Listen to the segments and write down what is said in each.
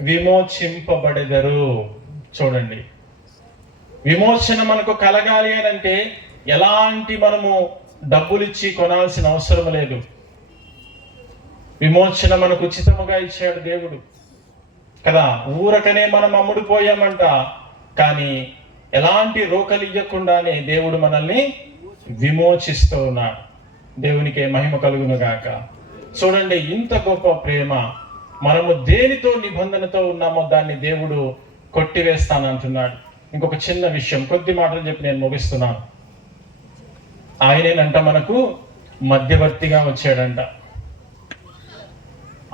విమోచింపబడెదరు. చూడండి. విమోచన మనకు కలగాలి అని అంటే ఎలాంటి మనము డబ్బులు ఇచ్చి కొనాల్సిన అవసరం లేదు. విమోచన మనకు ఉచితముగా ఇచ్చాడు దేవుడు. కదా ఊరకనే మనం అమ్ముడుపోయామంట. కానీ ఎలాంటి రోకలు ఇవ్వకుండానే దేవుడు మనల్ని విమోచిస్తూ ఉన్నాడు. దేవునికి మహిమ కలుగును గాక. చూడండి ఇంత గొప్ప ప్రేమ. మనము దేనితో నిబంధనతో ఉన్నామో దాన్ని దేవుడు కొట్టివేస్తానంటున్నాడు. ఇంకొక చిన్న విషయం కొద్ది మాటలు చెప్పి నేను ముగిస్తున్నాను. ఆయనేనంట మనకు మధ్యవర్తిగా వచ్చాడంట.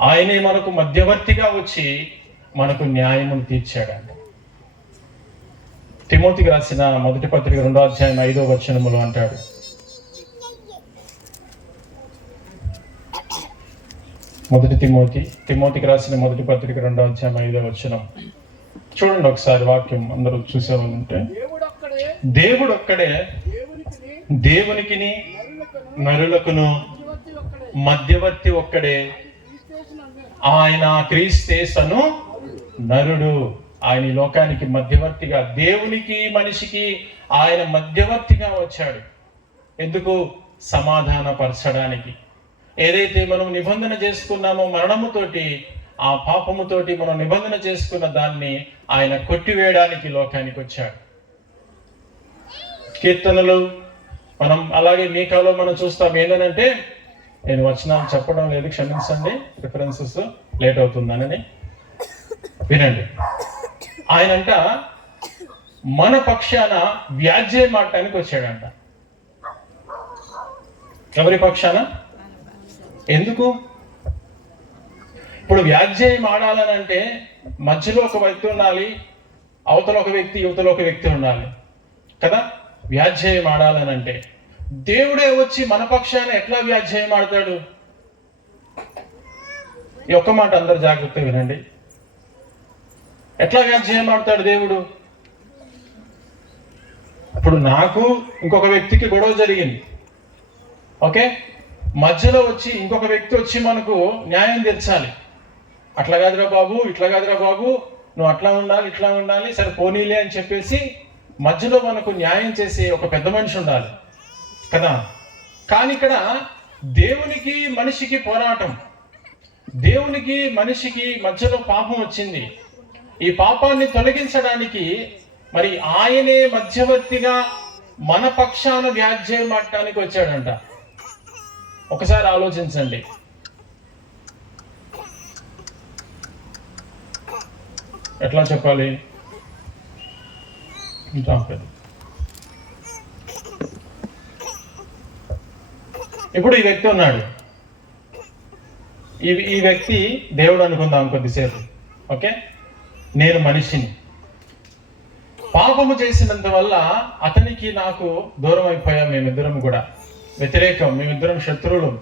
ఆయనే మనకు మధ్యవర్తిగా వచ్చి మనకు న్యాయమును తీర్చాడంట. తిమోతికి రాసిన మొదటి పత్రిక రెండో అధ్యాయం ఐదో వచనములు అంటాడు మొదటి తిమోతి తిమోతికి రాసిన మొదటి పత్రిక రెండో అధ్యాయం ఐదో వచ్చిన చూడండి ఒకసారి వాక్యం అందరూ చూసేవాళ్ళంటే. దేవుడొక్కడే దేవుడు ఒక్కడే దేవునికి దేవునికిని నరులకును మధ్యవర్తి ఒక్కడే. ఆయన క్రీస్తేసను నరుడు. ఆయన లోకానికి మధ్యవర్తిగా దేవునికి మనిషికి ఆయన మధ్యవర్తిగా వచ్చాడు. ఎందుకు? సమాధానపరచడానికి. ఏదైతే మనం నిబంధన చేసుకున్నామో మరణముతోటి ఆ పాపముతోటి మనం నిబంధన చేసుకున్న దాన్ని ఆయన కొట్టివేయడానికి లోకానికి వచ్చాడు. కీర్తనలు మనం అలాగే మీకాలో మనం చూస్తాం ఏంటంటే నేను వచనాలు చెప్పడం లేదు క్షమించండి రిఫరెన్సెస్ లేట్ అవుతుందనని. వినండి. ఆయనంట మన పక్షాన వ్యాజ్యం ఆడటానికి వచ్చాడంట. ఎవరి పక్షాన? ఎందుకు? ఇప్పుడు వ్యాజ్యం ఆడాలని అంటే మధ్యలో ఒక వ్యక్తి ఉండాలి అవతల ఒక వ్యక్తి యువతలో ఒక వ్యక్తి ఉండాలి. కదా? వ్యాధ్యాయం ఆడాలని అంటే దేవుడే వచ్చి మన పక్షాన ఎట్లా వ్యాధ్యాయం ఆడతాడు? ఈ ఒక్క మాట అందరు జాగ్రత్త వినండి. ఎట్లా వ్యాధ్యాయం ఆడతాడు దేవుడు? ఇప్పుడు నాకు ఇంకొక వ్యక్తికి గొడవ జరిగింది. ఓకే? మధ్యలో వచ్చి ఇంకొక వ్యక్తి వచ్చి మనకు న్యాయం తెచ్చాలి. అట్లా కాదురా బాబు ఇట్లా కాదురా బాబు నువ్వు అట్లా ఉండాలి ఇట్లా ఉండాలి సరే పోనీలే అని చెప్పేసి మధ్యలో మనకు న్యాయం చేసే ఒక పెద్ద మనిషి ఉండాలి. కదా? కానీ ఇక్కడ దేవునికి మనిషికి పోరాటం. దేవునికి మనిషికి మధ్యలో పాపం వచ్చింది. ఈ పాపాన్ని తొలగించడానికి మరి ఆయనే మధ్యవర్తిగా మన పక్షాన వ్యాజ్యం పట్టడానికి వచ్చాడంట. ఒకసారి ఆలోచించండి. ఎట్లా చెప్పాలి? ఇప్పుడు ఈ వ్యక్తి ఉన్నాడు. ఈ ఈ వ్యక్తి దేవుడు అనుకుందాం కొద్దిసేపు. ఓకే? నేను మనిషిని. పాపము చేసినంత వల్ల అతనికి నాకు దూరం అయిపోయాం మేమిద్దరం కూడా. వ్యతిరేకం మేమిద్దరం శత్రువులు.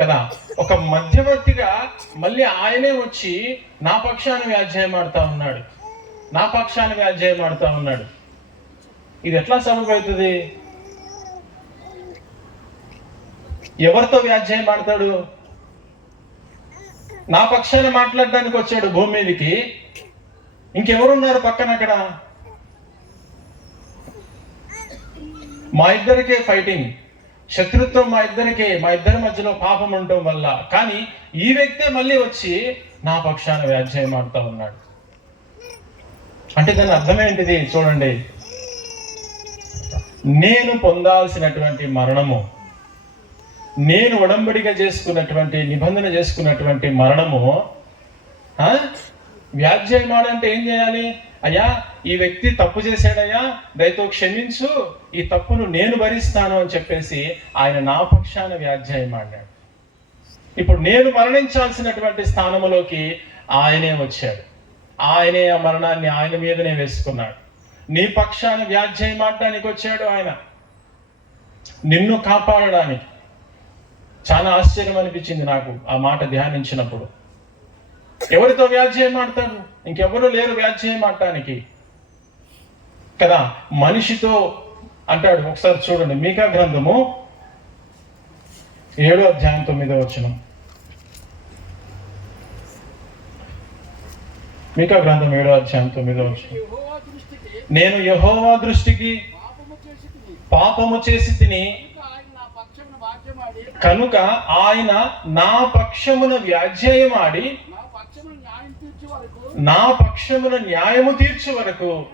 కదా? ఒక మధ్యవర్తిగా మళ్ళీ ఆయనే వచ్చి నా పక్షాన్ని వ్యాధ్యాయమాడుతా ఉన్నాడు. నా పక్షాన్ని వ్యాధ్యాయమాడుతా ఉన్నాడు. ఇది ఎట్లా సబబు ఎవరితో వ్యాధ్యాయం ఆడతాడు నా పక్షాన్ని మాట్లాడడానికి వచ్చాడు భూమి మీదకి. ఇంకెవరున్నారు పక్కన అక్కడ? మా ఇద్దరికే ఫైటింగ్. శత్రుత్వం మా ఇద్దరికి మా ఇద్దరి మధ్యలో పాపం ఉండటం వల్ల. కానీ ఈ వ్యక్తే మళ్ళీ వచ్చి నా పక్షాన వ్యాధ్యాయం ఆడుతూ ఉన్నాడు. అంటే దాని అర్థం ఏంటిది? చూడండి. నేను పొందాల్సినటువంటి మరణము నేను ఉడంబడిక చేసుకున్నటువంటి నిబంధన చేసుకున్నటువంటి మరణము ఆ? ఏం చేయాలి? అయ్యా ఈ వ్యక్తి తప్పు చేశాడయ్యా దయతో క్షమించు ఈ తప్పును నేను భరిస్తాను అని చెప్పేసి ఆయన నా పక్షాన వ్యాధ్యాయమాడాడు ఇప్పుడు నేను మరణించాల్సినటువంటి స్థానములోకి ఆయనే వచ్చాడు. ఆయనే ఆ మరణాన్ని ఆయన మీదనే వేసుకున్నాడు. నీ పక్షాన వ్యాధ్యాయమాడటానికి వచ్చాడు ఆయన. నిన్ను కాపాడడానికి. చాలా ఆశ్చర్యం అనిపించింది నాకు ఆ మాట ధ్యానించినప్పుడు. ఎవరితో వ్యాధ్యాయం ఆడతాడు ఇంకెవరు లేరు వ్యాధ్యాయం ఆడటానికి. కదా? మనిషితో అంటాడు. ఒకసారి చూడండి. మీకా గ్రంథము ఏడో అధ్యాయం తొమ్మిదో వచనం. మీకా గ్రంథం ఏడో అధ్యాయం తొమ్మిదో వచ్చిన నేను యహోవా దృష్టికి పాపము చేసి తిని కనుక ఆయన నా పక్షమున వ్యాధ్యాయమాడి నా పక్షమును న్యాయం తీర్చే వరకు నా పక్షమున న్యాయము తీర్చు వరకు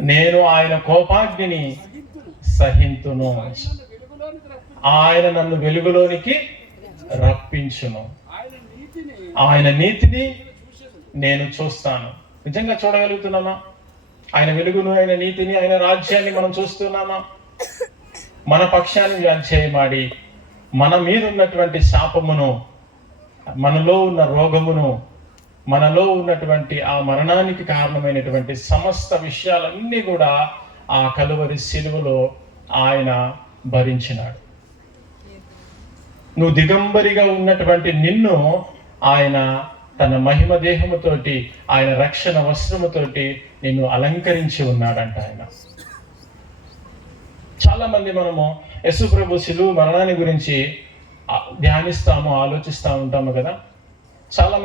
నేను ఆయన కోపాగ్నిని ఆయన సహింతును. ఆయన నన్ను వెలుగులోనికి రప్పించును. ఆయన నీతిని నేను చూస్తాను. నిజంగా చూడగలుగుతున్నామా? ఆయన వెలుగును ఆయన నీతిని ఆయన రాజ్యాన్ని మనం చూస్తున్నామా? మన పక్షాన్ని వ్యాధ్యాయమాడి మన మీద ఉన్నటువంటి శాపమును మనలో ఉన్న రోగమును మనలో ఉన్నటువంటి ఆ మరణానికి కారణమైనటువంటి సమస్త విషయాలన్నీ కూడా ఆ కలువరి శిలువలో ఆయన భరించినాడు. నువ్వు దిగంబరిగా ఉన్నటువంటి నిన్ను ఆయన తన మహిమ దేహముతోటి ఆయన రక్షణ వస్త్రముతోటి నిన్ను అలంకరించి ఉన్నాడంట ఆయన. చాలా మంది మనము యశు ప్రభు శిలువు మరణాన్ని గురించి ధ్యానిస్తాము ఆలోచిస్తూ ఉంటాము కదా. చాలా మంది